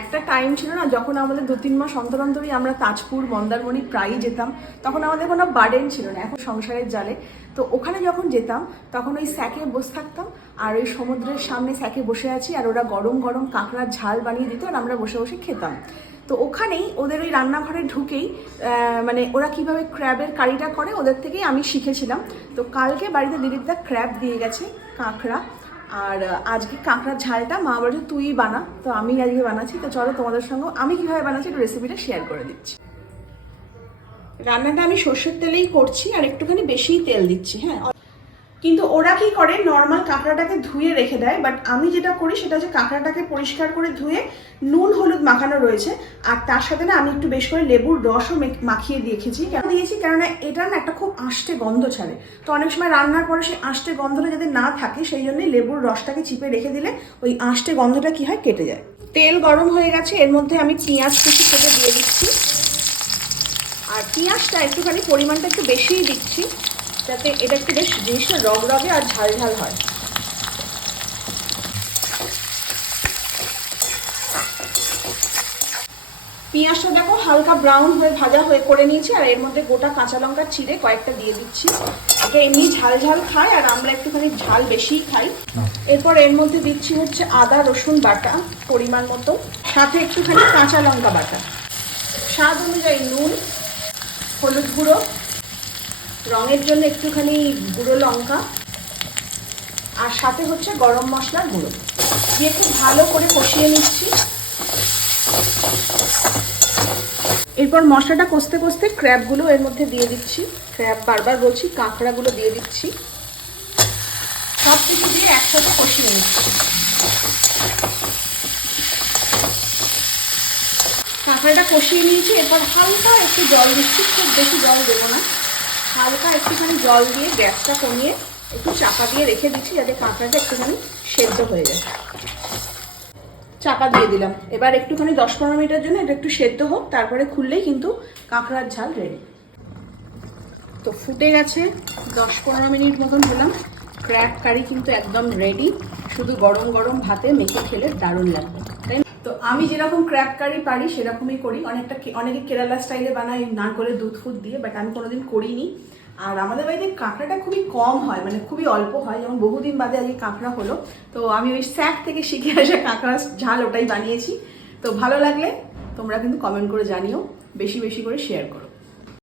একটা টাইম ছিল না, যখন আমাদের দু তিন মাস অন্তর অন্তরই আমরা তাজপুর, মন্দারমণি প্রায়ই যেতাম, তখন আমাদের কোনো বার্ডেন ছিল না, এখন সংসারের জালে। তো ওখানে যখন যেতাম, তখন ওই স্যাকে বসে থাকতাম, আর ওই সমুদ্রের সামনে স্যাকে বসে আছি, আর ওরা গরম গরম কাঁকড়ার ঝাল বানিয়ে দিত, আর আমরা বসে বসে খেতাম। তো ওখানেই ওদের ওই রান্নাঘরে ঢুকেই মানে ওরা কীভাবে ক্র্যাবের কারিটা করে, ওদের থেকেই আমি শিখেছিলাম। তো কালকে বাড়িতে দিদিরদা ক্র্যাব দিয়ে গেছে, কাঁকড়া। আর আজকে কাঁকড়ার ঝালটা মা বলছে, তুই বানা। তো আমি আজকে বানাচ্ছি। তো চলো তোমাদের সঙ্গে আমি কীভাবে বানাচ্ছি একটু রেসিপিটা শেয়ার করে দিচ্ছি। রান্নাটা আমি সর্ষের তেলেই করছি আর একটুখানি বেশিই তেল দিচ্ছি হ্যাঁ? কিন্তু ওরা কি করে? নর্মাল কাঁকড়াটাকে ধুয়ে রেখে দেয় বাট আমি যেটা করি সেটা হচ্ছে কাঁকড়াটাকে পরিষ্কার করে ধুয়ে নুন, হলুদ মাখানো রয়েছে। আর তার সাথে না আমি একটু বেশ করে লেবুর রসও মেখ- মাখিয়ে দিয়েছি। কেন দিয়েছি? কেননা এটা না একটা খুব আষ্টে গন্ধ ছাড়ে। তো অনেক সময় রান্নার পরে সেই আষ্টে গন্ধটা যাতে না থাকে, সেই জন্যই লেবুর রসটাকে চিপে রেখে দিলে ওই আষ্টে গন্ধটা কি হয়? কেটে যায়। তেল গরম হয়ে গেছে, এর মধ্যে আমি পেঁয়াজ কিছু কেটে দিয়ে দিচ্ছি। আর পেঁয়াজটা একটুখানি পরিমাণটা একটু বেশিই দিচ্ছি। যাতে এটা একটু বেশ জিনিসটা রগরগে আর ঝাল ঝাল হয়। পেঁয়াজটা দেখো হালকা ব্রাউন হয়ে ভাজা হয়ে করে নিয়েছি, আর এর মধ্যে গোটা কাঁচা লঙ্কা চিড়ে কয়েকটা দিয়ে দিচ্ছি। এটা এমনি ঝাল ঝাল খায়, আর আমরা একটুখানি ঝাল বেশিই খাই। এরপর এর মধ্যে দিচ্ছি হচ্ছে আদা, রসুন বাটা, পরিমাণ মতো। সাথে একটুখানি কাঁচা লঙ্কা বাটা। স্বাদ অনুযায়ী নুন, হলুদ গুঁড়ো রঙের জন্য একটুখানি গুঁড়ো লঙ্কা আর সাথে হচ্ছে গরম মশলার গুঁড়ো। দিয়ে খুব ভালো করে কষিয়ে নিচ্ছি। এরপর মশলাটা কষতে কষতে ক্র্যাবগুলো এর মধ্যে দিয়ে দিচ্ছি। ক্র্যাব বারবার বলছি, কাঁকড়াগুলো দিয়ে দিচ্ছি। সব কিছু দিয়ে একসাথে কষিয়ে নিচ্ছি। কাঁকড়াটা কষিয়ে নিয়েছি, এরপর হালকা একটু জল দিচ্ছি, খুব বেশি জল দেবো না। হালকা একটুখানি জল দিয়ে গ্যাসটা কমিয়ে একটু চাপা দিয়ে রেখে দিচ্ছি, যাতে কাঁকড়াটা একটুখানি সেদ্ধ হয়ে যায়। চাপা দিয়ে দিলাম। এবার একটুখানি দশ পনেরো মিনিটের জন্য এটা একটু সেদ্ধ হোক, তারপরে খুললেই কিন্তু কাঁকড়ার ঝাল রেডি তো ফুটে গেছে, দশ পনেরো মিনিট মতন হলাম। ক্র্যাক কারি কিন্তু একদম রেডি শুধু গরম গরম ভাতে মেখে খেলে দারুণ লাগবে। তাই? তো আমি যেরকম ক্র্যাপ কারি পারি, সেরকমই করি। অনেকটা অনেকে কেরালা স্টাইলে বানাই না করে দুধ ফুট দিয়ে বাট আমি কোনোদিন করিনি। আর আমাদের বাড়িতে কাঁকড়াটা খুবই কম হয় মানে খুবই অল্প হয়। যেমন বহুদিন বাদে আজকে কাঁকড়া হলো। তো আমি ওই স্যাক থেকে শিখে আসা কাঁকড়া ঝাল ওটাই বানিয়েছি। তো ভালো লাগলে তোমরা কিন্তু কমেন্ট করে জানিও। বেশি বেশি করে শেয়ার করো।